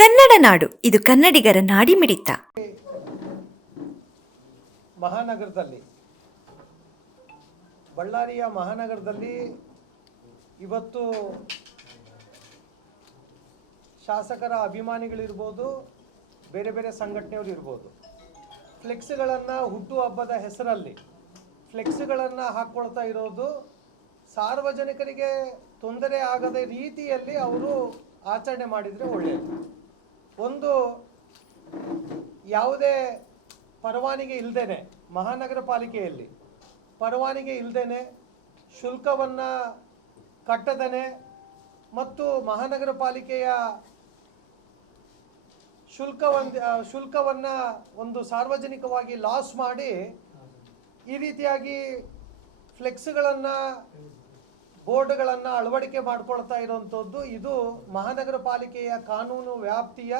ಕನ್ನಡ ನಾಡು, ಇದು ಕನ್ನಡಿಗರ ನಾಡಿ ಮಿಡಿತ ಮಹಾನಗರದಲ್ಲಿ, ಬಳ್ಳಾರಿಯ ಮಹಾನಗರದಲ್ಲಿ ಇವತ್ತು ಶಾಸಕರ ಅಭಿಮಾನಿಗಳಿರ್ಬೋದು, ಬೇರೆ ಬೇರೆ ಸಂಘಟನೆಯವರು ಇರ್ಬೋದು. ಫ್ಲೆಕ್ಸ್ಗಳನ್ನು ಹುಟ್ಟುಹಬ್ಬದ ಹೆಸರಲ್ಲಿ, ಫ್ಲೆಕ್ಸ್ಗಳನ್ನು ಹಾಕ್ಕೊಳ್ತಾ ಇರೋದು ಸಾರ್ವಜನಿಕರಿಗೆ ತೊಂದರೆ ಆಗದ ರೀತಿಯಲ್ಲಿ ಅವರು ಆಚರಣೆ ಮಾಡಿದರೆ ಒಳ್ಳೆಯದು ಒಂದು ಯಾವುದೇ ಪರವಾನಿಗೆ ಇಲ್ಲದೇನೆ ಮಹಾನಗರ ಪಾಲಿಕೆಯಲ್ಲಿ ಪರವಾನಿಗೆ ಇಲ್ಲದೇನೆ ಶುಲ್ಕವನ್ನು ಕಟ್ಟದೇನೆ ಮತ್ತು ಮಹಾನಗರ ಪಾಲಿಕೆಯ ಶುಲ್ಕ ಒಂದು ಶುಲ್ಕವನ್ನು ಒಂದು ಸಾರ್ವಜನಿಕವಾಗಿ ಲಾಸ್ ಮಾಡಿ ಈ ರೀತಿಯಾಗಿ ಫ್ಲೆಕ್ಸ್ಗಳನ್ನು ಬೋರ್ಡ್ಗಳನ್ನು ಅಳವಡಿಕೆ ಮಾಡ್ಕೊಳ್ತಾ ಇರುವಂಥದ್ದು ಇದು ಮಹಾನಗರ ಪಾಲಿಕೆಯ ಕಾನೂನು ವ್ಯಾಪ್ತಿಯ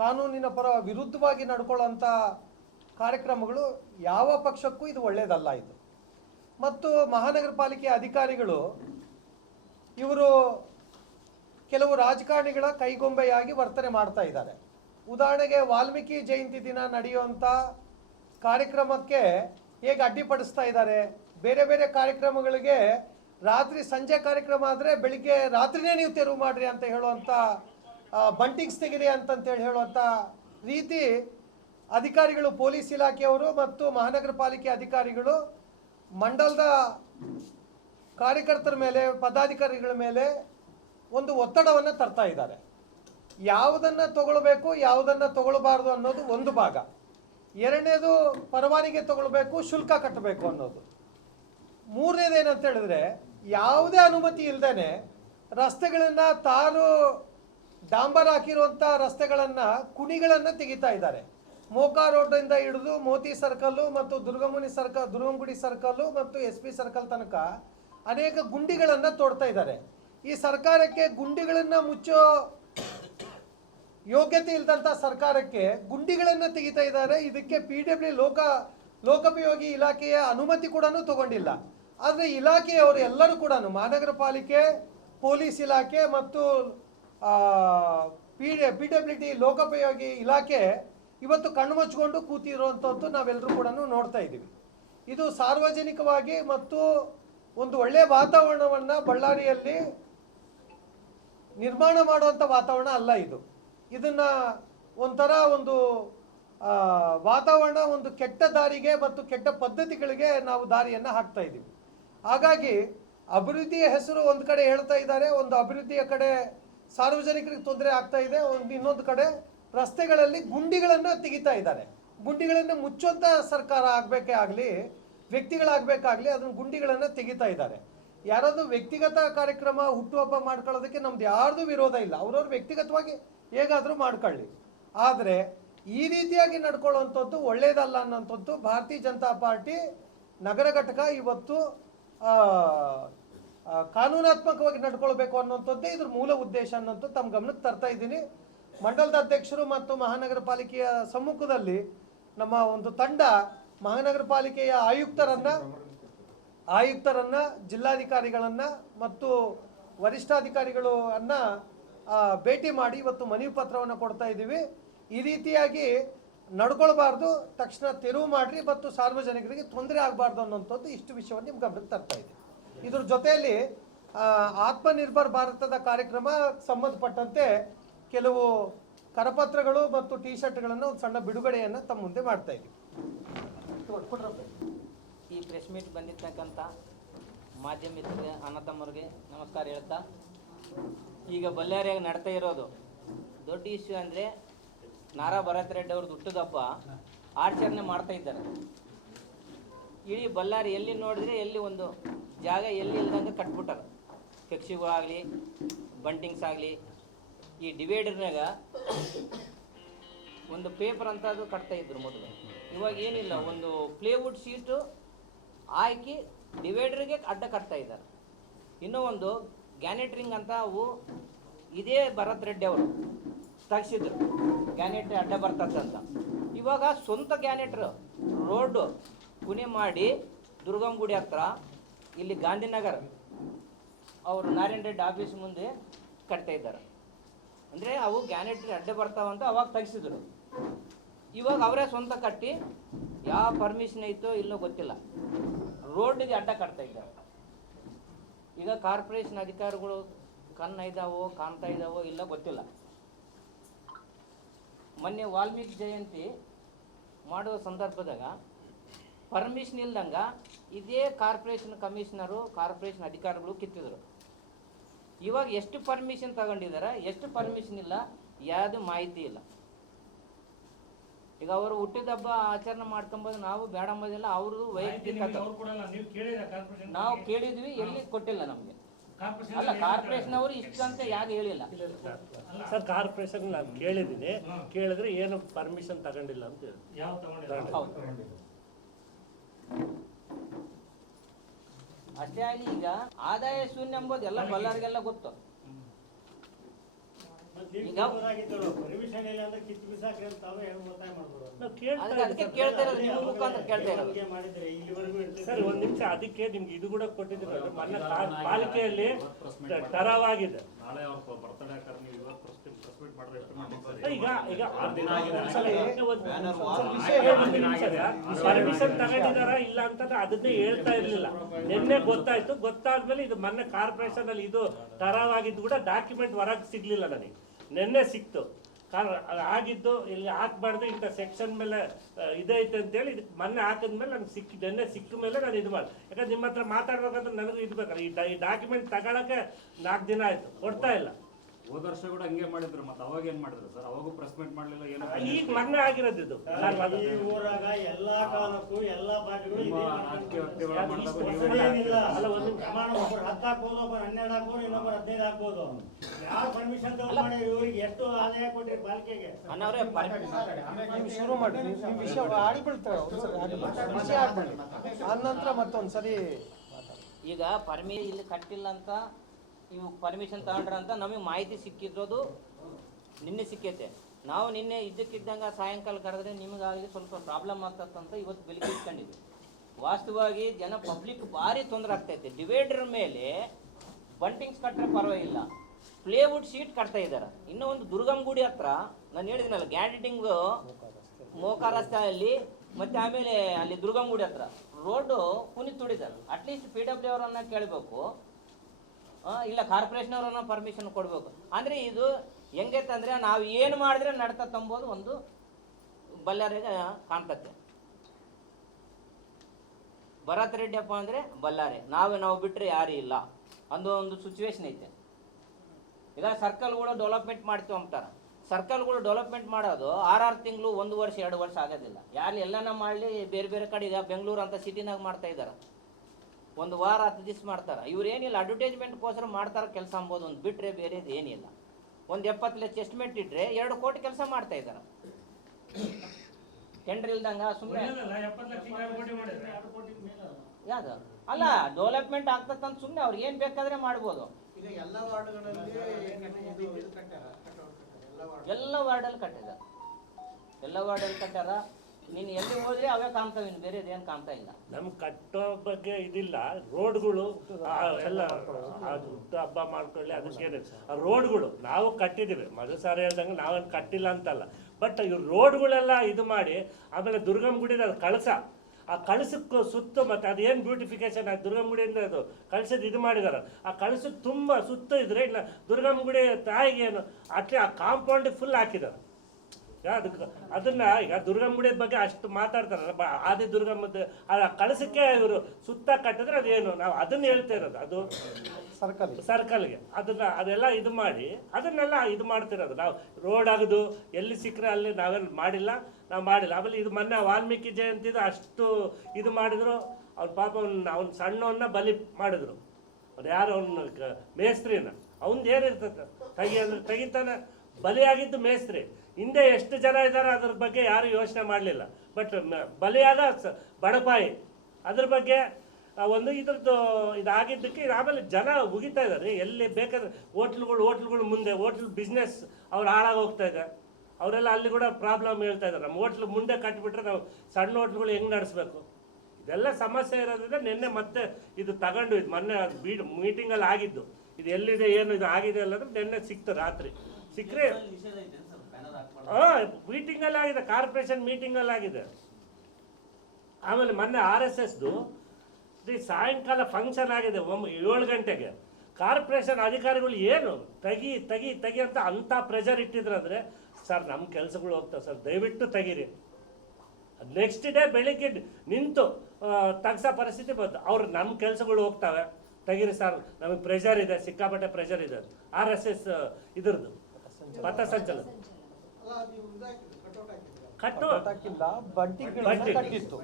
ಕಾನೂನಿನ ಪರ ವಿರುದ್ಧವಾಗಿ ನಡ್ಕೊಳ್ಳೋಂಥ ಕಾರ್ಯಕ್ರಮಗಳು ಯಾವ ಪಕ್ಷಕ್ಕೂ ಇದು ಒಳ್ಳೆಯದಲ್ಲ ಇದು. ಮತ್ತು ಮಹಾನಗರ ಪಾಲಿಕೆಯ ಅಧಿಕಾರಿಗಳು ಇವರು ಕೆಲವು ರಾಜಕಾರಣಿಗಳ ಕೈಗೊಂಬೆಯಾಗಿ ವರ್ತನೆ ಮಾಡ್ತಾ ಇದ್ದಾರೆ. ಉದಾಹರಣೆಗೆ ವಾಲ್ಮೀಕಿ ಜಯಂತಿ ದಿನ ನಡೆಯುವಂಥ ಕಾರ್ಯಕ್ರಮಕ್ಕೆ ಹೇಗೆ ಅಡ್ಡಿಪಡಿಸ್ತಾ ಇದ್ದಾರೆ? ಬೇರೆ ಬೇರೆ ಕಾರ್ಯಕ್ರಮಗಳಿಗೆ ರಾತ್ರಿ ಸಂಜೆ ಕಾರ್ಯಕ್ರಮ ಆದರೆ ಬೆಳಿಗ್ಗೆ ರಾತ್ರಿನೇ ನೀವು ತೆರವು ಮಾಡ್ರಿ ಅಂತ ಹೇಳುವಂಥ ಬಂಟಿಂಗ್ಸ್ ತೆಗಿರಿ ಅಂತಂತೇಳಿ ಹೇಳುವಂಥ ರೀತಿ ಅಧಿಕಾರಿಗಳು, ಪೊಲೀಸ್ ಇಲಾಖೆಯವರು ಮತ್ತು ಮಹಾನಗರ ಪಾಲಿಕೆ ಅಧಿಕಾರಿಗಳು ಮಂಡಲದ ಕಾರ್ಯಕರ್ತರ ಮೇಲೆ, ಪದಾಧಿಕಾರಿಗಳ ಮೇಲೆ ಒಂದು ಒತ್ತಡವನ್ನು ತರ್ತಾ ಇದ್ದಾರೆ. ಯಾವುದನ್ನು ತಗೊಳ್ಬೇಕು, ಯಾವುದನ್ನು ತಗೊಳ್ಬಾರ್ದು ಅನ್ನೋದು ಒಂದು ಭಾಗ. ಎರಡನೇದು ಪರವಾನಿಗೆ ತಗೊಳ್ಬೇಕು, ಶುಲ್ಕ ಕಟ್ಟಬೇಕು ಅನ್ನೋದು. ಮೂರನೇದು ಏನಂತ ಹೇಳಿದ್ರೆ, ಯಾವುದೇ ಅನುಮತಿ ಇಲ್ದೇನೆ ರಸ್ತೆಗಳನ್ನು ತಾರು ಡಾಂಬರ್ ಹಾಕಿರುವಂಥ ರಸ್ತೆಗಳನ್ನು, ಕುಣಿಗಳನ್ನು ತೆಗಿತಾ ಇದ್ದಾರೆ. ಮೋಕಾ ರೋಡಿಂದ ಹಿಡಿದು ಮೋತಿ ಸರ್ಕಲ್ಲು ಮತ್ತು ದುರ್ಗಮುನಿ ಸರ್ಕಲ್ ದುರ್ಗಂಗುಡಿ ಸರ್ಕಲ್ಲು ಮತ್ತು ಎಸ್ ಪಿ ಸರ್ಕಲ್ ತನಕ ಅನೇಕ ಗುಂಡಿಗಳನ್ನು ತೋಡ್ತಾ ಇದ್ದಾರೆ. ಈ ಸರ್ಕಾರಕ್ಕೆ ಗುಂಡಿಗಳನ್ನು ಮುಚ್ಚೋ ಯೋಗ್ಯತೆ ಇಲ್ಲದಂಥ ಸರ್ಕಾರಕ್ಕೆ ಗುಂಡಿಗಳನ್ನು ತೆಗಿತಾ ಇದ್ದಾರೆ. ಇದಕ್ಕೆ ಪಿ ಡಬ್ಲ್ಯೂ ಲೋಕ ಲೋಕೋಪಯೋಗಿ ಇಲಾಖೆಯ ಅನುಮತಿ ಕೂಡ ತಗೊಂಡಿಲ್ಲ. ಆದರೆ ಇಲಾಖೆಯವರು ಎಲ್ಲರೂ ಕೂಡ ಮಹಾನಗರ ಪಾಲಿಕೆ, ಪೊಲೀಸ್ ಇಲಾಖೆ ಮತ್ತು ಪಿ ಪಿ ಡಬ್ಲ್ಯೂ ಡಿ ಲೋಕೋಪಯೋಗಿ ಇಲಾಖೆ ಇವತ್ತು ಕಣ್ಣು ಮುಚ್ಕೊಂಡು ಕೂತಿರುವಂಥದ್ದು ನಾವೆಲ್ಲರೂ ಕೂಡ ನೋಡ್ತಾ ಇದ್ದೀವಿ. ಇದು ಸಾರ್ವಜನಿಕವಾಗಿ ಮತ್ತು ಒಂದು ಒಳ್ಳೆಯ ವಾತಾವರಣವನ್ನು ಬಳ್ಳಾರಿಯಲ್ಲಿ ನಿರ್ಮಾಣ ಮಾಡುವಂಥ ವಾತಾವರಣ ಅಲ್ಲ ಇದು. ಇದನ್ನ ಒಂಥರ ಒಂದು ವಾತಾವರಣ ಒಂದು ಕೆಟ್ಟ ದಾರಿಗೆ ಮತ್ತು ಕೆಟ್ಟ ಪದ್ಧತಿಗಳಿಗೆ ನಾವು ದಾರಿಯನ್ನು ಹಾಕ್ತಾ ಇದ್ದೀವಿ. ಹಾಗಾಗಿ ಅಭಿವೃದ್ಧಿಯ ಹೆಸರು ಒಂದು ಕಡೆ ಹೇಳ್ತಾ ಇದ್ದಾರೆ, ಒಂದು ಅಭಿವೃದ್ಧಿಯ ಕಡೆ ಸಾರ್ವಜನಿಕರಿಗೆ ತೊಂದರೆ ಆಗ್ತಾ ಇದೆ, ಒಂದು ಇನ್ನೊಂದು ಕಡೆ ರಸ್ತೆಗಳಲ್ಲಿ ಗುಂಡಿಗಳನ್ನು ತೆಗಿತಾ ಇದ್ದಾರೆ. ಗುಂಡಿಗಳನ್ನು ಮುಚ್ಚುವಂಥ ಸರ್ಕಾರ ಆಗಬೇಕೇ ಆಗಲಿ, ವ್ಯಕ್ತಿಗಳಾಗಬೇಕಾಗಲಿ ಅದನ್ನು ಗುಂಡಿಗಳನ್ನು ತೆಗಿತಾ ಇದ್ದಾರೆ. ಯಾರಾದರೂ ವ್ಯಕ್ತಿಗತ ಕಾರ್ಯಕ್ರಮ ಹುಟ್ಟುಹಬ್ಬ ಮಾಡ್ಕೊಳ್ಳೋದಕ್ಕೆ ನಮ್ದು ಯಾರ್ದು ವಿರೋಧ ಇಲ್ಲ. ಅವ್ರವ್ರು ವ್ಯಕ್ತಿಗತವಾಗಿ ಹೇಗಾದರೂ ಮಾಡ್ಕೊಳ್ಳಿ. ಆದರೆ ಈ ರೀತಿಯಾಗಿ ನಡ್ಕೊಳ್ಳುವಂಥದ್ದು ಒಳ್ಳೆಯದಲ್ಲ ಅನ್ನೋಂಥದ್ದು ಭಾರತೀಯ ಜನತಾ ಪಾರ್ಟಿ ನಗರ ಘಟಕ ಇವತ್ತು ಕಾನೂನಾತ್ಮಕವಾಗಿ ನಡ್ಕೊಳ್ಬೇಕು ಅನ್ನೋಂಥದ್ದೇ ಇದ್ರ ಮೂಲ ಉದ್ದೇಶ ಅನ್ನೋಂಥದ್ದು ತಮ್ಮ ಗಮನಕ್ಕೆ ತರ್ತಾ ಇದ್ದೀನಿ. ಮಂಡಲದ ಅಧ್ಯಕ್ಷರು ಮತ್ತು ಮಹಾನಗರ ಪಾಲಿಕೆಯ ಸಮ್ಮುಖದಲ್ಲಿ ನಮ್ಮ ಒಂದು ತಂಡ ಮಹಾನಗರ ಪಾಲಿಕೆಯ ಆಯುಕ್ತರನ್ನ ಆಯುಕ್ತರನ್ನ, ಜಿಲ್ಲಾಧಿಕಾರಿಗಳನ್ನ ಮತ್ತು ವರಿಷ್ಠಾಧಿಕಾರಿಗಳು ಅನ್ನ ಭೇಟಿ ಮಾಡಿ ಇವತ್ತು ಮನವಿ ಪತ್ರವನ್ನು ಕೊಡ್ತಾ ಇದ್ದೀವಿ. ಈ ರೀತಿಯಾಗಿ ನಡ್ಕೊಳ್ಬಾರ್ದು, ತಕ್ಷಣ ತೆರವು ಮಾಡ್ರಿ ಮತ್ತು ಸಾರ್ವಜನಿಕರಿಗೆ ತೊಂದರೆ ಆಗಬಾರ್ದು ಅನ್ನೋಂಥದ್ದು ಇಷ್ಟು ವಿಷಯವನ್ನು ನಿಮ್ಮ ಗಮನಕ್ಕೆ ತರ್ತಾ ಇದೆ ಇದ್ರ ಜೊತೆಯಲ್ಲಿ ಆತ್ಮನಿರ್ಭರ ಭಾರತದ ಕಾರ್ಯಕ್ರಮ ಸಂಬಂಧಪಟ್ಟಂತೆ ಕೆಲವು ಕರಪತ್ರಗಳು ಮತ್ತು ಟಿ ಶರ್ಟ್ಗಳನ್ನು ಒಂದು ಸಣ್ಣ ಬಿಡುಗಡೆಯನ್ನು ತಮ್ಮ ಮುಂದೆ ಮಾಡ್ತಾ ಇದ್ದೀವಿ. ಈ ಪ್ರೆಸ್ ಮೀಟ್ ಬಂದಿರ್ತಕ್ಕಂಥ ಮಾಧ್ಯಮ ಮಿತ್ರರಿಗೆ ನಮಸ್ಕಾರ ಹೇಳ್ತಾ. ಈಗ ಬಳ್ಳಾರಿಯಾಗಿ ನಡ್ತಾ ಇರೋದು ದೊಡ್ಡ ಇಶ್ಯೂ ಅಂದರೆ ನಾರಾ ಭರತ್ ರೆಡ್ಡಿ ಅವ್ರದ್ದು ಹುಟ್ಟದಪ್ಪ ಆಚರಣೆ ಮಾಡ್ತಾ ಇದ್ದಾರೆ. ಇಡೀ ಬಳ್ಳಾರಿ ಎಲ್ಲಿ ನೋಡಿದ್ರೆ ಎಲ್ಲಿ ಒಂದು ಜಾಗ ಎಲ್ಲಿ ಇಲ್ದಂಗೆ ಕಟ್ಬಿಟ್ಟಾರ. ಕಕ್ಷಿಗಳಾಗಲಿ ಬಂಟಿಂಗ್ಸ್ ಆಗಲಿ, ಈ ಡಿವೈಡರ್ನಾಗ ಒಂದು ಪೇಪರ್ ಅಂತ ಅದು ಕಟ್ತಾ ಇದ್ರು ಮೊದಲು. ಇವಾಗ ಏನಿಲ್ಲ, ಒಂದು ಪ್ಲೇವುಡ್ ಶೀಟು ಹಾಕಿ ಡಿವೈಡರ್ಗೆ ಅಡ್ಡ ಕಟ್ತಾ ಇದ್ದಾರೆ. ಇನ್ನೂ ಒಂದು ಗ್ಯಾನೆಟ್ರಿಂಗ್ ಅಂತ ಅವು ಇದೇ ಭರತ್ ರೆಡ್ಡಿ ಅವರು. ತೆಗ್ಸಿದ್ರು ಗ್ಯಾನೆಟ್ರಿ ಅಡ್ಡ ಬರ್ತದಂತ. ಇವಾಗ ಸ್ವಂತ ಗ್ಯಾನೆಟ್ರ್ ರೋಡು ಪುಣೆ ಮಾಡಿ ದುರ್ಗಂಗುಡಿ ಹತ್ರ ಇಲ್ಲಿ ಗಾಂಧಿನಗರ ಅವರು ನಾರಾಯಣ ರೆಡ್ಡಿ ಆಫೀಸ್ ಮುಂದೆ ಕಟ್ತಾ ಇದ್ದಾರೆ. ಅಂದರೆ ಅವು ಗ್ಯಾನೆಟ್ರಿ ಅಡ್ಡ ಬರ್ತಾವಂತ ಅವಾಗ ತೆಗ್ಸಿದ್ರು. ಇವಾಗ ಅವರೇ ಸ್ವಂತ ಕಟ್ಟಿ ಯಾವ ಪರ್ಮಿಷನ್ ಐತೋ ಇಲ್ಲೋ ಗೊತ್ತಿಲ್ಲ. ರೋಡಿಗೆ ಅಡ್ಡ ಕಟ್ತಾ ಇದ್ದಾರೆ. ಈಗ ಕಾರ್ಪೊರೇಷನ್ ಅಧಿಕಾರಿಗಳು ಕಣ್ಣ ಇದಾವೋ ಕಾಣ್ತಾ ಇದಾವೋ ಇಲ್ಲ ಗೊತ್ತಿಲ್ಲ. ಮೊನ್ನೆ ವಾಲ್ಮೀಕಿ ಜಯಂತಿ ಮಾಡುವ ಸಂದರ್ಭದಾಗ ಪರ್ಮಿಷನ್ ಇಲ್ದಂಗ ಇದೇ ಕಾರ್ಪೊರೇಷನ್ ಕಮಿಷನರು ಕಾರ್ಪೊರೇಷನ್ ಅಧಿಕಾರಿಗಳು ಕಿತ್ತಿದ್ರು. ಇವಾಗ ಎಷ್ಟು ಪರ್ಮಿಷನ್ ತಗೊಂಡಿದ್ದಾರೆ ಎಷ್ಟು ಪರ್ಮಿಷನ್ ಇಲ್ಲ ಯಾವುದು ಮಾಹಿತಿ ಇಲ್ಲ. ಈಗ ಅವರು ಹುಟ್ಟಿದ ಹಬ್ಬ ಆಚರಣೆ ಮಾಡ್ಕೊಂಬೋದು ನಾವು ಬೇಡ ಅಂಬೋದಿಲ್ಲ ಅವ್ರದ್ದು ವೈಯಕ್ತಿಕ ಅವ್ರು ಕಾರ್ಪೊರೇಷನ್ ನಾವು ಕೇಳಿದ್ವಿ ಎಲ್ಲಿ ಕೊಟ್ಟಿಲ್ಲ ನಮಗೆ. ಅಲ್ಲ ಕಾರ್ಪೊರೇಷನ್ ಅವರು ಇಷ್ಟು ಅಂತ ಯಾರು ಹೇಳಿಲ್ಲ. ಸರ್ ಕಾರ್ಪೊರೇಷನ್ ನಾನು ಕೇಳಿದ್ದೀನಿ. ಕೇಳಿದ್ರೆ ಏನು ಪರ್ಮಿಷನ್ ತಗೊಂಡಿಲ್ಲ ಅಂತ ಹೇಳಿ. ಯಾವ ತಗೊಂಡಿಲ್ಲ? ಹೌದು. ಅಷ್ಟೇ ಆಗಲಿ ಈಗ ಆದಾಯ ಶೂನ್ಯ ಎಂಬುದು ಎಲ್ಲ ಬಲ್ಲಾರಿಗೆಲ್ಲ ಗೊತ್ತು ಈಗ ಪರ್ಮಿಷನ್ ಇಲ್ಲ ಅಂದ್ರೆ ಕಿತ್ತು ಬಿಸಾಕ್ರಿ ಅಂತ ತಾವೇ ಹೇಳಿ ಒತ್ತಾಯ ಮಾಡ್ಬೋದು ನಾವು ಕೇಳ್ತಾ ಅದಕ್ಕೆ ಅದಕ್ಕೆ ಕೇಳ್ತಾ ಇರೋದು ನಿಮ್ಮ ಮುಖಾಂತರ ಕೇಳ್ತಾ ಇರೋದು. ಮಾಡಿದ್ರೆ ಇಲ್ಲಿವರೆಗೂ ಇರ್ತಿದ್ರು. ಸರ್ ಒಂದ್ ನಿಮಿಷ ಅದಕ್ಕೆ ನಿಮ್ಗೆ ಇದು ಕೂಡ ಕೊಟ್ಟಿದ್ದೀರಲ್ಲ ಮೊನ್ನೆ ಪಾ- ಪಾಲಿಕೆಯಲ್ಲಿ ತರವಾಗಿದೆ ನಾಳೆ ಅವ್ರ ಬರ್ತಡೇ ಹಾಕಿದ್ರೆ ನೀವು ಇವತ್ತು ಪ್ರೆಸ್ ಪ್ರೆಸ್ ಮೀಟ್ ಮಾಡಿದ್ರೆ ಎಷ್ಟು ಮಂದಿ ಸರಿ ಈಗ ಈಗ ಆರು ದಿನ ಆಗಿದೆ. ಒಂದ್ಸಲಿ ಒಂದ್- ಒಂದ್ ವಿಷಯ ಪರ್ಮಿಷನ್ ತಗೊಂಡಿದಾರ ಇಲ್ಲ ಅಂತ ಅದನ್ನೇ ಹೇಳ್ತಾ ಇರ್ಲಿಲ್ಲ. ನಿನ್ನೆ ಗೊತ್ತಾಯ್ತು. ಗೊತ್ತಾದ್ಮೇಲೆ ಇದು ಮೊನ್ನೆ ಕಾರ್ಪೊರೇಷನ್ ಅಲ್ಲಿ ಇದು ತರವಾಗಿದ್ದು ಕೂಡ ಡಾಕ್ಯುಮೆಂಟ್ ಹೊರಗ್ ಸಿಗ್ಲಿಲ್ಲ ನನಗೆ. ನಿನ್ನೆ ಸಿಕ್ತು. ಕಾರಣ ಆಗಿದ್ದು, ಇಲ್ಲಿ ಹಾಕ್ಬಾರ್ದು, ಇಂಥ ಸೆಕ್ಷನ್ ಮೇಲೆ ಇದೈತೆ ಅಂತೇಳಿ ಇದಕ್ಕೆ ಮೊನ್ನೆ ಹಾಕಿದ್ಮೇಲೆ ನನಗೆ ಸಿಕ್ಕಿ ನೆನ್ನೆ ಸಿಕ್ಕ ಮೇಲೆ ನಾನು ಇದು ಮಾಡಿ ಯಾಕಂದ್ರೆ ನಿಮ್ಮ ಹತ್ರ ಮಾತಾಡ್ಬೇಕಂದ್ರೆ ನನಗೂ ಇದು ಬೇಕಲ್ಲ ಈ ಡಾಕ್ಯುಮೆಂಟ್ ತಗೊಳಕ್ಕೆ ನಾಲ್ಕು ದಿನ ಆಯಿತು. ಕೊಡ್ತಾ ಇಲ್ಲ. ಹೋದ ವರ್ಷ ಕೂಡ ಹಂಗೆ ಮಾಡಿದ್ರು ಮತ್ತೆ ಅವಾಗ ಏನ್ ಮಾಡಿದ್ರು? ಸರ್ ಅವಾಗೂ ಪ್ರೆಸ್ ಮೀಟ್ ಮಾಡ್ಲಿಲ್ಲ ಏನು ಈಗ ಮೊನ್ನೆ ಆಗಿರೋದು ಇದು ಈ ಊರಾಗ ಎಲ್ಲಾ ಕಾಲಕ್ಕೂ ಎಲ್ಲಾ ಪಾರ್ಟಿಗಳು ನಿಮ್ಮ ಇದೇ ರಾಜಕೀಯ ವ್ಯಕ್ತಿಗಳ ಮಾಡಿದಾಗ ಇಷ್ಟು ಅಲ್ಲ, ಒಂದು ಪ್ರಮಾಣ ಒಬ್ಬರು ಹತ್ತು ಹಾಕ್ಬೋದು ಒಬ್ಬರು ಹನ್ನೆರಡು ಹಾಕ್ಬೋದು ಇನ್ನೊಬ್ಬರು ಹದಿನೈದು ಹಾಕ್ಬೋದು. ಯಾರು ಪರ್ಮಿಷನ್ ತಗೊಂಡು ಮಾಡಿ ಇವ್ರಿಗೆ ಎಷ್ಟು ಆದಾಯ ಕೊಟ್ಟಿರಿ ಪಾಲಿಕೆಗೆ? ಪರ್- ನೀವು ಶುರು ಮಾಡಿ ನೀವು ವಿಷಯ ಆಡ್ಬಿಡ್ತಾರೆ ಆಡ್ಬಿಡಿ. ವಿಷಯ ಆಡ್ಬಿಡಿ ಆನಂತರ ಮತ್ತೊಂದ್ಸರಿ ಈಗ ಪರ್ಮಿ ಇಲ್ಲಿ ಕಟ್ಟಿಲ್ಲ ಅಂತ ಇವು ಪರ್ಮಿಷನ್ ತಗೊಂಡ್ರ ಅಂತ ನಮಗೆ ಮಾಹಿತಿ ಸಿಕ್ಕಿದ್ರೋದು ನಿನ್ನೆ ಸಿಕ್ಕೈತೆ. ನಾವು ನಿನ್ನೆ ಇದ್ದಕ್ಕಿದ್ದಂಗೆ ಸಾಯಂಕಾಲ ಕರೆದ್ರೆ ನಿಮಗಾಗಲಿ ಸ್ವಲ್ಪ ಪ್ರಾಬ್ಲಮ್ ಆಗ್ತದಂತ ಇವತ್ತು ಬೆಳಿಗ್ಗೆ ಇಟ್ಕೊಂಡಿದ್ವಿ. ವಾಸ್ತವವಾಗಿ ಜನ ಪಬ್ಲಿಕ್ ಭಾರಿ ತೊಂದರೆ ಆಗ್ತೈತೆ. ಡಿವೈಡರ್ ಮೇಲೆ ಬಂಟಿಂಗ್ಸ್ ಕಟ್ಟರೆ ಪರವಾಗಿಲ್ಲ. ಪ್ಲೇವುಡ್ ಶೀಟ್ ಕಟ್ತಾ ಇದ್ದಾರೆ ಇನ್ನೂ ಒಂದು ದುರ್ಗಮ್ ಗುಡಿ ಹತ್ರ ನಾನು ಹೇಳಿದಿನಲ್ಲ ಗ್ಯಾಂಡಿಟಿಂಗ್ ಮೋಕ ರಸ್ತೆಯಲ್ಲಿ ಮತ್ತೆ ಆಮೇಲೆ ಅಲ್ಲಿ ದುರ್ಗಮ್ ಗುಡಿ ಹತ್ರ. ರೋಡು ಕುನಿ ತುಡಿದಾರೆ. ಅಟ್ಲೀಸ್ಟ್ ಪಿ ಡಬ್ಲ್ಯೂ ಅವರನ್ನ ಕೇಳಬೇಕು. ಇಲ್ಲ ಕಾರ್ಪೊರೇಷನ್ ಅವರನ್ನ ಪರ್ಮಿಷನ್ ಕೊಡಬೇಕು. ಅಂದರೆ ಇದು ಹೆಂಗೈತಂದ್ರೆ ನಾವು ಏನು ಮಾಡಿದ್ರೆ ನಡ್ತಾ ತಂಬೋದು ಒಂದು ಬಳ್ಳಾರಿಗೆ ಕಾಣ್ತತ್ತೆ ಭರತ್ ರೆಡ್ಡಿಯಪ್ಪ ಅಂದರೆ ಬಳ್ಳಾರಿ. ನಾವೇ, ನಾವು ಬಿಟ್ಟರೆ ಯಾರು ಇಲ್ಲ. ಅಂದು ಒಂದು ಸಿಚುವೇಶನ್ ಐತೆ. ಈಗ ಸರ್ಕಲ್ಗಳು ಡೆವಲಪ್ಮೆಂಟ್ ಮಾಡ್ತೀವಿ ಅಂತಾರೆ ಸರ್ಕಲ್ಗಳು ಡೆವಲಪ್ಮೆಂಟ್ ಮಾಡೋದು ಆರಾರು ತಿಂಗಳು ಒಂದು ವರ್ಷ, ಎರಡು ವರ್ಷ ಆಗೋದಿಲ್ಲ. ಯಾರು ಎಲ್ಲನ ಮಾಡಲಿ, ಬೇರೆ ಬೇರೆ ಕಡೆ ಈಗ ಬೆಂಗಳೂರು ಅಂತ ಸಿಟಿನಾಗ ಮಾಡ್ತಾ ಇದ್ದಾರೆ ಒಂದು ವಾರ ಹತ್ತು ದಿವಸ ಮಾಡ್ತಾರೆ. ಇವ್ರು ಏನಿಲ್ಲ ಅಡ್ವರ್ಟೈಸ್ಮೆಂಟ್ಗೋಸ್ಕರ ಮಾಡ್ತಾರೆ ಕೆಲಸ ಅಂಬೋದು ಒಂದು ಬಿಟ್ಟರೆ ಬೇರೆದು ಏನಿಲ್ಲ. ಒಂದು ಎಪ್ಪತ್ತು ಲಕ್ಷ ಎಸ್ಟಿಮೇಟ್ ಇಟ್ಟರೆ ಎರಡು ಕೋಟಿ ಕೆಲಸ ಮಾಡ್ತಾ ಇದ್ದಾರೆ ಟೆಂಡರ್ ಇಲ್ದಂಗ ಸುಮ್ಮನೆ. ಯಾವ್ದು? ಅಲ್ಲ ಡೆವಲಪ್ಮೆಂಟ್ ಆಗ್ತದಂತ ಸುಮ್ಮನೆ ಅವ್ರು ಏನು ಬೇಕಾದ್ರೆ ಮಾಡ್ಬೋದು. ಎಲ್ಲ ವಾರ್ಡಲ್ಲಿ ಕಟ್ಟಿದ ಎಲ್ಲ ವಾರ್ಡಲ್ಲಿ ಕಟ್ಟಾರ ನೀನು ಎಲ್ಲಿ ಹೋದ್ರೆ, ಅವೇ ಕಾಣ್ತಾವೆ, ಇನ್ನು ಬೇರೆ ಏನು ಕಾಣ್ತಾ ಇಲ್ಲ. ನಮ್ ಕಟ್ಟೋ ಬಗ್ಗೆ ಇದಿಲ್ಲ, ರೋಡ್ಗಳು ಎಲ್ಲ ಅದು ಹಬ್ಬ ಮಾಡ್ಕೊಳ್ಳಿ, ಅದಕ್ಕೆ ಆ ರೋಡ್ಗಳು, ನಾವು ಕಟ್ಟಿದ್ದೀವಿ. ಮದ ಸಾರ ಹೇಳ್ದಂಗೆ ನಾವೇನು ಕಟ್ಟಿಲ್ಲ ಅಂತಲ್ಲ. ಬಟ್ ಇವ್ರು ರೋಡ್ಗಳೆಲ್ಲ ಇದು ಮಾಡಿ, ಆಮೇಲೆ ದುರ್ಗಮ್ ಗುಡಿದ ಅದು ಕಳಸ. ಆ ಕಳಸಕ್ಕೆ ಸುತ್ತ ಮತ್ತೆ ಅದೇನು ಬ್ಯೂಟಿಫಿಕೇಶನ್ ಆ ದುರ್ಗಮ್ ಗುಡಿಯಿಂದ ಅದು ಕಳಸದ ಇದು ಮಾಡಿದಾರೆ. ಆ ಕಳಸಕ್ಕೆ ತುಂಬ ಸುತ್ತ ಇದ್ರೆ ಇಲ್ಲ ದುರ್ಗಮ್ ಗುಡಿ ತಾಯಿಗೆ ಏನು ಅಟ್ಲಿ ಆ ಕಾಂಪೌಂಡ್ ಫುಲ್ ಹಾಕಿದ್ದಾರೆ ಅದಕ್ಕೆ ಅದನ್ನ ಈಗ ದುರ್ಗಮ್ಮುಡಿ ಬಗ್ಗೆ ಅಷ್ಟು ಮಾತಾಡ್ತಾರಲ್ಲ ಆದಿ ದುರ್ಗಮ್ಮದ ಆ ಕಳಸಕ್ಕೆ ಇವರು ಸುತ್ತ ಕಟ್ಟಿದ್ರೆ ಅದೇನು ನಾವು ಅದನ್ನ ಹೇಳ್ತಾ ಇರೋದು. ಅದು ಸರ್ಕಲ್ ಸರ್ಕಲ್ಗೆ. ಅದನ್ನ ಅದೆಲ್ಲ ಇದು ಮಾಡಿ ಅದನ್ನೆಲ್ಲ ಇದು ಮಾಡ್ತಿರೋದು. ನಾವು ರೋಡ್ ಆಗದು ಎಲ್ಲಿ ಸಿಕ್ಕರೆ ಅಲ್ಲಿ ನಾವೆಲ್ಲ ಮಾಡಿಲ್ಲ ನಾವು ಮಾಡಿಲ್ಲ. ಆಮೇಲೆ ಇದು ಮೊನ್ನೆ ವಾಲ್ಮೀಕಿ ಜಯಂತಿದು ಅಷ್ಟು ಇದು ಮಾಡಿದ್ರು. ಅವ್ರ ಪಾಪ ಅವ್ನ ಅವ್ನ ಸಣ್ಣವನ್ನ ಬಲಿ ಮಾಡಿದ್ರು. ಅವ್ರು ಯಾರು ಅವ್ನ ಮೇಸ್ತ್ರಿನ? ಅವನ್ ಏನಿರ್ತದೆ? ತೆಗಿ ಅಂದ್ರೆ ತೆಗಿತಾನೆ. ಬಲಿಯಾಗಿದ್ದು ಮೇಸ್ತ್ರಿ. ಹಿಂದೆ ಎಷ್ಟು ಜನ ಇದ್ದಾರೆ ಅದ್ರ ಬಗ್ಗೆ ಯಾರು ಯೋಚನೆ ಮಾಡಲಿಲ್ಲ. ಬಟ್ ಬಲಿಯಾದ ಬಡಪಾಯಿ. ಅದ್ರ ಬಗ್ಗೆ ಒಂದು ಇದ್ರದ್ದು ಇದಾಗಿದ್ದಕ್ಕೆ ಇದು ಆಮೇಲೆ ಜನ ಉಗಿತಾ ಇದ್ದಾರೆ. ಎಲ್ಲಿ ಬೇಕಾದ್ರೆ ಹೋಟ್ಲುಗಳು ಹೋಟ್ಲುಗಳು ಮುಂದೆ, ಹೋಟ್ಲ್ ಬಿಸ್ನೆಸ್ ಅವ್ರು ಹಾಳಾಗಿ ಹೋಗ್ತಾ ಇದೆ. ಅವರೆಲ್ಲ ಅಲ್ಲಿ ಕೂಡ ಪ್ರಾಬ್ಲಮ್ ಹೇಳ್ತಾ ಇದ್ದಾರೆ. ನಮ್ಮ ಹೋಟ್ಲು ಮುಂದೆ ಕಟ್ಟಿಬಿಟ್ರೆ ನಾವು ಸಣ್ಣ ಹೋಟ್ಲುಗಳು ಹೆಂಗೆ ನಡೆಸ್ಬೇಕು? ಇದೆಲ್ಲ ಸಮಸ್ಯೆ ಇರೋದ್ರಿಂದ ನಿನ್ನೆ ಮತ್ತೆ ಇದು ತಗೊಂಡು ಇದು ಮೊನ್ನೆ ಬೀಡ್ ಮೀಟಿಂಗಲ್ಲಿ ಆಗಿದ್ದು. ಇದು ಎಲ್ಲಿದೆ, ಏನು ಇದು ಆಗಿದೆ ಅಲ್ಲ ನಿನ್ನೆ ಸಿಕ್ತು ರಾತ್ರಿ. ಸಿಕ್ಕರೆ ಹಾ ಮೀಟಿಂಗ್ ಅಲ್ಲಿ ಆಗಿದೆ ಕಾರ್ಪೊರೇಷನ್ ಮೀಟಿಂಗ್ ಅಲ್ಲಿ ಆಗಿದೆ ಆಮೇಲೆ ಮೊನ್ನೆ ಆರ್ ಎಸ್ ಎಸ್ದು ಸಾಯಂಕಾಲ ಫಂಕ್ಷನ್ ಆಗಿದೆ ಒಮ್ಮೆ ಏಳು ಗಂಟೆಗೆ. ಕಾರ್ಪೊರೇಷನ್ ಅಧಿಕಾರಿಗಳು ಏನು ತೆಗಿ ತೆಗಿ ತೆಗಿ ಅಂತ ಅಂಥ ಪ್ರೆಷರ್ ಇಟ್ಟಿದ್ರಂದ್ರೆ ಸರ್ ನಮ್ಮ ಕೆಲಸಗಳು ಹೋಗ್ತಾವೆ ಸರ್ ದಯವಿಟ್ಟು ತೆಗೀರಿ. ನೆಕ್ಸ್ಟ್ ಡೇ ಬೆಳಿಗ್ಗೆ ನಿಂತು ತಗ್ಸೋ ಪರಿಸ್ಥಿತಿ ಬಂತು. ಅವ್ರು ನಮ್ಮ ಕೆಲಸಗಳು ಹೋಗ್ತಾವೆ ತೆಗೀರಿ ಸರ್ ನಮಗೆ ಪ್ರೆಷರ್ ಇದೆ ಸಿಕ್ಕಾಪಟ್ಟೆ ಪ್ರೆಷರ್ ಇದೆ. ಆರ್ ಎಸ್ ಎಸ್ ಇದ್ರದ್ದು. ಪಥಸಂಚಲನ ಅಲ್ಲ ನೀವು ಇದಾಕಿದ್ರು ಕಟೌಟ್ ಹಾಕಿದ್ರು ಕಟ್ಟು ಹಾಕಿಲ್ಲ ಕಟ್ಟಿತ್ತು.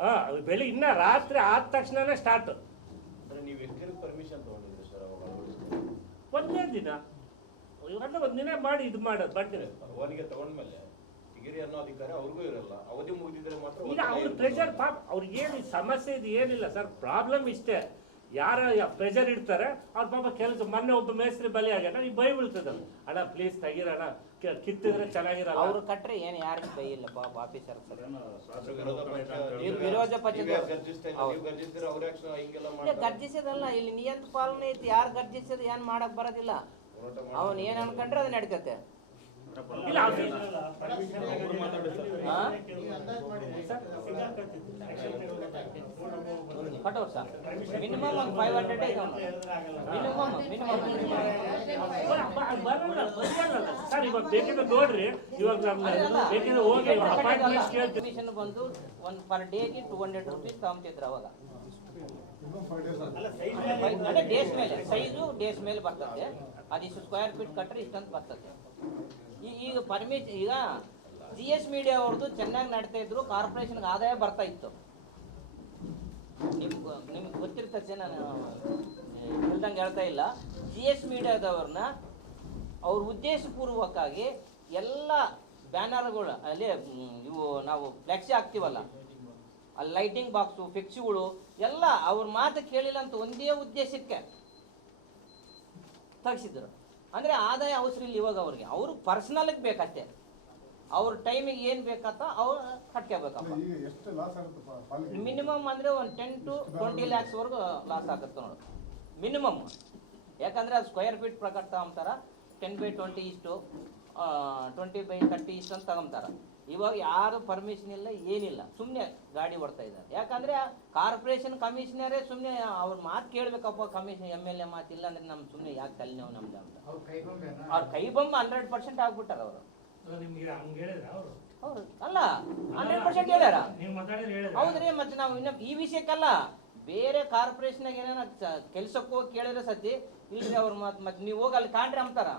ಹಾ ಬೆಳಿ ಇನ್ನ ರಾತ್ರಿ ಆದ ತಕ್ಷಣನೇ ಸ್ಟಾರ್ಟ್ ಅಂದ್ರೆ ನೀವು ಎಷ್ಟು ಒಂದ್ ಪರ್ಮಿಷನ್ ತಗೊಂಡಿದ್ರಿ ಸರ್ ಅವಾಗ ಒಂದೇ ದಿನ. ಒಂದಿನ ಮಾಡಿ ಇದು ಮಾಡೋದು ಬಂಟಿನ ಅವನಿಗೆ ತಗೊಂಡ್ಮೇಲೆ ಹಿರಿಯ ಅನ್ನೋ ಅಧಿಕಾರ ಅವ್ರಿಗೂ ಇರಲ್ಲ. ಅವಧಿ ಮುಗಿದಿದ್ರೆ ಮಾತ್ರ ಈಗ ಅವ್ರ. ಪ್ರೆಷರ್ ಪಾಪ್ ಅವ್ರಿಗೆ ಏನು ಸಮಸ್ಯೆ ಇದು ಏನಿಲ್ಲ ಸರ್ ಪ್ರಾಬ್ಲಮ್ ಇಷ್ಟೇ. ಯಾರ ಪ್ರೆಷರ್ ಇಡ್ತಾರೆ ಅವ್ರ ಪಾಪ ಕೆಲಸ ಮೊನ್ನೆ ಒಬ್ಬ ಮೇಸ್ತ್ರಿ ಬಲಿ ಆಗ್ಯಾನ ಈ ಬೈ ಬೀಳ್ತದಲ್ಲ. ಅಣ್ಣ ಪ್ಲೀಸ್ ತೆಗೀರಣ್ಣ ಕೆ- ಕಿತ್ತಿದ್ರೆ ಚೆನ್ನಾಗಿರಲ್ಲ. ಅವ್ರು ಕಟ್ರೆ ಏನು ಯಾರಿಗೂ ಇಲ್ಲ ಪಾಪ ಆಫೀಸರ್ ವಿರೋಧ ಪಕ್ಷ ಗರ್ಜಿಸಿದಲ್ಲ ಇಲ್ಲ? ನಿಯಂತ್ರ ಪಾಲನೆ ಐತಿ ಯಾರು ಗರ್ಜಿಸಿದ ಏನ್ ಮಾಡಕ್ ಬರೋದಿಲ್ಲ. ಅವನ್ ಏನ್ ಅನ್ಕೊಂಡ್ರೆ ಅದು ನಡೀತತೆ ಸರ್. ಮಿನಿಮಮ್ ಒಂದು five hundred minimum minimum sir ಇವಾಗ ಬೇಕಿದ್ರೆ ನೋಡ್ರಿ. ಇವಾಗ ಬೇಕಿದ್ರೆ ಹೋಗಿ ಅಪಾಯಿಂಟ್ಮೆಂಟ್ ಬಂದು ಒಂದು ಪರ್ ಡೇಗೆ ಟೂ ಹಂಡ್ರೆಡ್ ರುಪೀಸ್ ತಗೊಂತಿದ್ರು ಅವಾಗ. ಡೇಸ್ ಮೇಲೆ ಸೈಜು ಡೇಸ್ ಮೇಲೆ ಬರ್ತದೆ. ಅದಿಷ್ಟು ಸ್ಕ್ವೇರ್ ಫೀಟ್ ಕಟ್ಟ್ರೆ ಇಷ್ಟಂತ ಬರ್ತದೆ. ಈಗ ಪರ್ಮಿಟ್ ಈಗ ಜಿ ಎಸ್ ಮೀಡಿಯಾ ಅವ್ರದ್ದು ಚೆನ್ನಾಗಿ ನಡ್ತಾ ಇದ್ರು ಕಾರ್ಪೊರೇಷನ್ಗೆ ಆದಾಯ ಬರ್ತಾ ಇತ್ತು. ನಿಮ್ಗೆ ನಿಮ್ಗೆ ಗೊತ್ತಿರ್ತದೆ ನಾನು ಹೇಳ್ದಂಗೆ ಹೇಳ್ತಾ ಇಲ್ಲ. ಜಿ ಎಸ್ ಮೀಡಿಯಾದವ್ರನ್ನ ಅವ್ರ ಉದ್ದೇಶಪೂರ್ವಕವಾಗಿ ಎಲ್ಲ ಬ್ಯಾನರ್ಗಳು, ಅಲ್ಲಿ ಇವು ನಾವು ಫ್ಲೆಕ್ಸಿ ಹಾಕ್ತೀವಲ್ಲ ಅಲ್ಲಿ ಲೈಟಿಂಗ್ ಬಾಕ್ಸು ಫ್ಲೆಕ್ಸಿಗಳು ಎಲ್ಲ ಅವ್ರ ಮಾತು ಕೇಳಿಲ್ಲ ಅಂತ ಒಂದೇ ಉದ್ದೇಶಕ್ಕೆ ತೆಗ್ಸಿದ್ರು. ಅಂದರೆ ಆದಾಯ ಅವಸರ ಇಲ್ಲ ಇವಾಗ ಅವ್ರಿಗೆ. ಅವರು ಪರ್ಸ್ನಲ್ಗೆ ಬೇಕಷ್ಟೇ. ಅವ್ರ ಟೈಮಿಗೆ ಏನು ಬೇಕಂತ ಅವ್ರು ಕಟ್ಕೋಬೇಕಪ್ಪ ಮಿನಿಮಮ್ ಅಂದರೆ ಒಂದು ಟೆನ್ ಟು ಟ್ವೆಂಟಿ ಲ್ಯಾಕ್ಸ್ವರೆಗೂ ಲಾಸ್ ಆಗುತ್ತೆ? ನೋಡು. ಮಿನಿಮಮ್ ಯಾಕಂದರೆ ಅದು ಸ್ಕ್ವೇರ್ ಫೀಟ್ ಪ್ರಕಾರ ತಗೊಂತಾರ ಟೆನ್ ಬೈ ಟ್ವೆಂಟಿ ಇಷ್ಟು ಟ್ವೆಂಟಿ ಬೈ ತರ್ಟಿ ಇಷ್ಟು ಅಂತ ತಗೊಂತಾರ ಇವಾಗ ಯಾರು ಪರ್ಮಿಷನ್ ಇಲ್ಲ ಏನಿಲ್ಲ. ಸುಮ್ಮನೆ ಗಾಡಿ ಓಡ್ತಾ ಇದ್ದಾರೆ. ಯಾಕಂದ್ರೆ ಕಾರ್ಪೊರೇಷನ್ ಕಮಿಷನರೇ ಸುಮ್ಮನೆ ಅವ್ರ ಮಾತು ಕೇಳಬೇಕಪ್ಪ ಕಮಿಷನ್ ಎಂ ಎಲ್ ಎ ಮಾತು ಇಲ್ಲ ಅಂದ್ರೆ ನಮ್ಮ ಸುಮ್ಮನೆ ಯಾಕೆ ತಲೆನೋವು ನಮ್ದು ಅಂತ. ಅವ್ರ ಕೈ ಬೊಮ್ಮ ಹಂಡ್ರೆಡ್ ಪರ್ಸೆಂಟ್ ಆಗ್ಬಿಟ್ಟಾರ ಅವರು. ಹೌದು ಅಲ್ಲ ಹಂಡ್ರೆಡ್ ಪರ್ಸೆಂಟ್ ಹೇಳ್ಯಾರ ಹೌದ್ರಿ ಮತ್ತೆ ನಾವು ಇನ್ನ ಈ ವಿಷಯಕ್ಕಲ್ಲ ಬೇರೆ ಕಾರ್ಪೊರೇಷನ್ಯಾಗ ಏನಾರ ಕೆಲ್ಸಕ್ಕೆ ಹೋಗಿ ಕೇಳಿದ್ರೆ ಸತಿ ಇಲ್ರಿ ಅವ್ರ ಮತ್ ಮತ್ತೆ ನೀವು ಹೋಗಿ ಅಲ್ಲಿ ಕಾಣ್ರಿ ಅಂತಾರ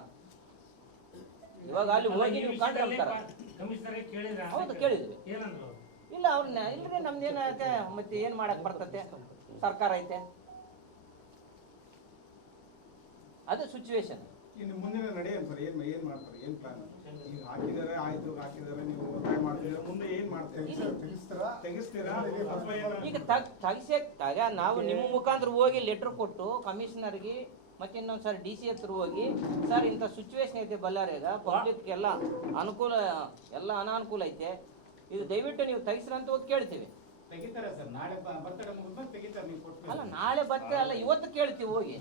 ಇವಾಗ ಅಲ್ಲಿ ಹೋಗಿ ನೀವು ಕಾಣ್ರಿ ಅಂತಾರ. ಕಮಿಷನರ್ ಕೇಳಿದ್ರ ಹೌದು ಕೇಳಿದ್ವಿ. ಏನಂದ್ರು? ಇಲ್ಲ ಅವ್ರನ್ನ ಇಲ್ರಿ ನಮ್ದು ಏನೈತೆ ಮತ್ತೆ ಏನ್ ಮಾಡಕ್ ಬರ್ತತೆ? ಸರ್ಕಾರ ಐತೆ. ಅದು ಸಿಚುವೇಶನ್ ಇನ್ನು ಮುಂದಿನ ನಡೆ ಏನು ಸರ್. ಏನು ಏನು ಮಾಡ್ತಾರೆ? ಏನು ಪ್ಲಾನ್ ಈಗ ಹಾಕಿದ್ದಾರೆ ಆಯ್ತು ಹಾಕಿದ್ದಾರೆ ನೀವು ಒತ್ತಾಯ ಮಾಡ್ತೀರಾ? ಮುಂದೆ ಏನು ಮಾಡ್ತೀರಾ? ತೆಗಿಸ್ತೀರಾ? ತೆಗಿಸ್ತೀರಾ ಈಗ ತಗ್ ತಗಿಸಕ್ ತಗ ನಾವು ನಿಮ್ಮ ಮುಖಾಂತರ ಹೋಗಿ ಲೆಟರ್ ಕೊಟ್ಟು ಕಮಿಷನರ್ಗೆ ಮತ್ತೆ ಇನ್ನೊಂದು ಸರ್ ಡಿ ಸಿ ಹತ್ರ ಹೋಗಿ ಸರ್ ಇಂಥ ಸಿಚುವೇಶನ್ ಐತೆ ಬಳ್ಳಾರಿಯಾಗ ಪಬ್ಲಿಕ್ ಎಲ್ಲ ಅನುಕೂಲ ಎಲ್ಲ ಅನಾನುಕೂಲ ಐತೆ. ಇದು ದಯವಿಟ್ಟು ನೀವು ತೆಗಿಸ್ರ ಅಂತ ಹೋಗಿ ಕೇಳ್ತೀವಿ. ತೆಗಿತಾರೆ ಸರ್ ನಾಳೆ ಬರ್ತಡೇ ಮುಗಿದ್ಮೇಲೆ ತೆಗಿತಾರೆ ನೀವು ಕೊಟ್ಟು. ಅಲ್ಲ ನಾಳೆ ಬರ್ತೆ ಅಲ್ಲ ಇವತ್ತು ಕೇಳ್ತೀವಿ ಹೋಗಿ.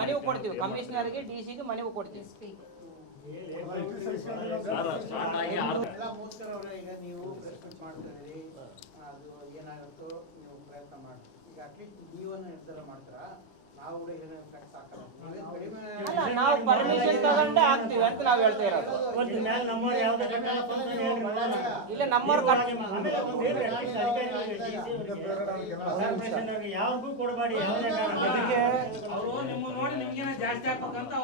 ಮನವಿ ಕೊಡ್ತೀವಿ ಕಮಿಷನರ್ಗೆ ಡಿ ಸಿಗೆ ಮನವಿ ಕೊಡ್ತೀವಿ. ಈಗ ನೀವು ಅದು ಏನಾಗುತ್ತೋ ಈಗ ಅಟ್ಲೀಸ್ಟ್ ನೀವನ್ನ ನಿರ್ಧಾರ ಮಾಡ್ತೀರಾ? ನಾವು ಕೂಡ ಏನೋ ಫ್ಲೆಕ್ಸ್ ಹಾಕಲ್ಲ. ನೀವೇನ್ ಕಡಿಮೆ ಅಲ್ಲ ನಾವು ಪರ್ಮಿಷನ್ ತಗೊಂಡೆ ಹಾಕ್ತೀವಿ ಅಂತ ನಾವು ಹೇಳ್ತಾ ಇರೋದು. ನಮ್ಮವ್ರು ಯಾವ್ದೇ ಕಟ್ಟಡ. ಇಲ್ಲ ನಮ್ಮವ್ರು ಕಟ್ ಆಮೇಲೆ ಒಂದು ಅಧಿಕಾರಿಗಳಿಗೆ ಕಾರ್ಪೊರೇಷನ್ ಅವ್ರಿಗೆ ಕೊಡಬೇಡಿ ಯಾವುದೇ ಅವರು ನಿಮ್ಮ ನೋಡಿ ನಿಮ್ಗೇನ ಜಾಸ್ತಿ ಹಾಕ್ಬೇಕಂತ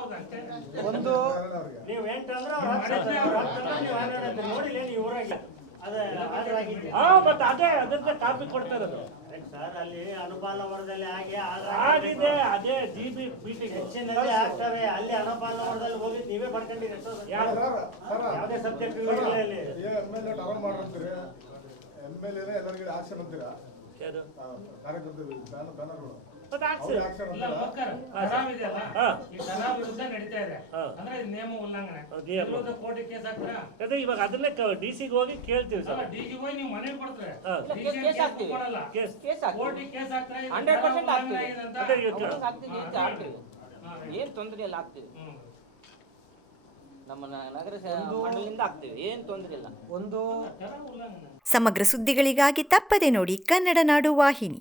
ಒಂದು ನೀವು ಎಂಟು ಅಂದ್ರೆ ಅವ್ರು ಹತ್ತು ಅಂತಾರೆ, ಅವ್ರು ಹತ್ತು ಅಂದ್ರೆ ನೀವು ಹನ್ನೆರಡು ಅಂತೀರಿ. ನೋಡಿಲ್ಲ ನೀವು ಊರಾಗೆ. ಅದ ಹಾಜರಾಗಿದ್ದೆ ಹಾ ಮತ್ತೆ ಅದೇ ಅದಕ್ಕೆ ಕಾಪಿ ಕೊಡ್ತಾ ಇರೋದು. ಸರ್ ಅಲ್ಲಿ ಅನುಪಾಲ ವರದಲ್ಲಿ ಆಗಿ ಆಗಿದೆ ಅದೇ ಜಿ ಬಿ ಮೀಟಿಂಗ್ ಹೆಚ್ಚಿನಲ್ಲಿ ಆಗ್ತವೆ ಅಲ್ಲಿ ಅನುಪಾಲ ಹೋಗಿ ನೀವೇ? ಯಾವುದೇ ಸಬ್ಜೆಕ್ಟ್ ಅಲ್ಲಿ ಎಂ ಎಲ್ ಎ ಡೌನ್ ಮಾಡಿರ್ತೀರಿ. ಎಂ ಎಲ್ ಎ ಎಲ್ಲರಿಗೆ ಆಕ್ಷನ್ ಅಂತೀರಾ ಕಾರ್ಯಕರ್ತರು ಬ್ಯಾನರ್ ಬ್ಯಾನರ್ಗಳು. ಇವಾಗ ಹೋಗಿ ಕೇಳ್ತೀವಿ ಸರ್. ಏನ್ ತೊಂದ್ರೆ ಇಲ್ಲ ನಮ್ಮ ಏನ್ ತೊಂದ್ರೆ ಇಲ್ಲ. ಒಂದು ಸಮಗ್ರ ಸುದ್ದಿಗಳಿಗಾಗಿ ತಪ್ಪದೆ ನೋಡಿ ಕನ್ನಡ ನಾಡು ವಾಹಿನಿ.